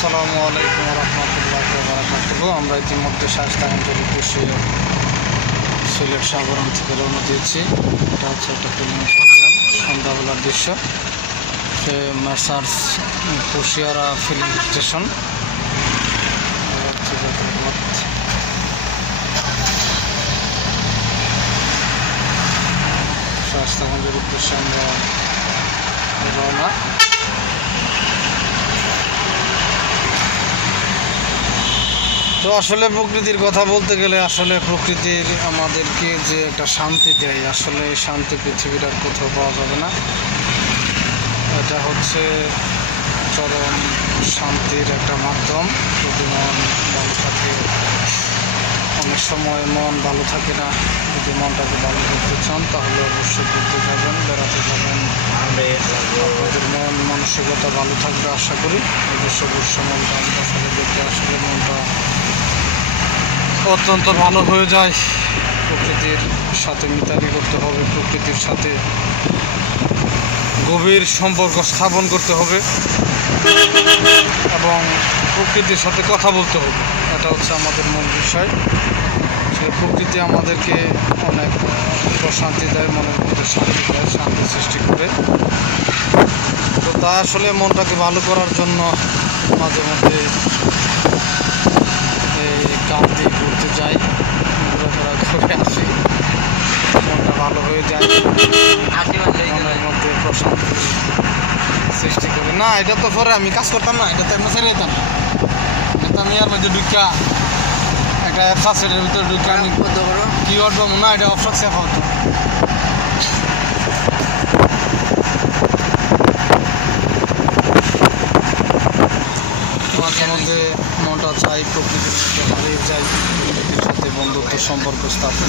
আসসালামু আলাইকুম রহমতুল্লাহি ওয়া বারাকাতুহু। আমরা ইতিমধ্যে শায়েস্তাগঞ্জের উদ্দেশ্যে সিলেট সাগরম থেকে রওনা দিয়েছি। এটা হচ্ছে একটা ফিল্ম সন্ধ্যাবেলার দৃশ্য। সে মেসার্স কুশিয়ারা ফিল্ম স্টেশন। শায়েস্তাগঞ্জের উদ্দেশ্যে আমরা রওনা। তো আসলে প্রকৃতির কথা বলতে গেলে আসলে প্রকৃতির আমাদেরকে যে একটা শান্তি দেয়, আসলে এই শান্তি পৃথিবীর আর কোথাও পাওয়া যাবে না। এটা হচ্ছে চরম শান্তির একটা মাধ্যম। যদি মন ভালো থাকে, অনেক সময় মন ভালো থাকে না। যদি মনটাকে ভালো করতে চান তাহলে অবশ্যই ঘুরতে যাবেন, বেড়াতে যাবেন। আপনাদের মন মানসিকতা ভালো থাকবে আশা করি। অবশ্য মন আসলে দেখতে আসলে মনটা অত্যন্ত ভালো হয়ে যায়। প্রকৃতির সাথে মিতালি করতে হবে, প্রকৃতির সাথে গভীর সম্পর্ক স্থাপন করতে হবে এবং প্রকৃতির সাথে কথা বলতে হবে। এটা হচ্ছে আমাদের মূল বিষয়। সেই প্রকৃতি আমাদেরকে অনেক প্রশান্তি দেয়, মনের মধ্যে শান্তি দেয়, শান্তি সৃষ্টি করে। তো তা আসলে মনটাকে ভালো করার জন্য মাঝে মধ্যে গান দিয়ে ঘুরতে যাই, ঘোরাফেরা করে আসি, মনটা ভালো হয়ে যায়, মনের মধ্যে প্রশান্তি সৃষ্টি করে। না, এটা তো পরে আমি কাজ করতাম না, এটা তো এমন ছেড়ে যেতাম। এটা আমি আর মধ্যে ঢুকা একটা ফাঁসের ভিতরে ঢুকে আমি কি করবো না, এটা অপশন সেফ হতো। মাঝে মধ্যে মনটা চাই প্রকৃতির সাথে হারিয়ে যাই, প্রকৃতির সাথে বন্ধুত্ব সম্পর্ক স্থাপন।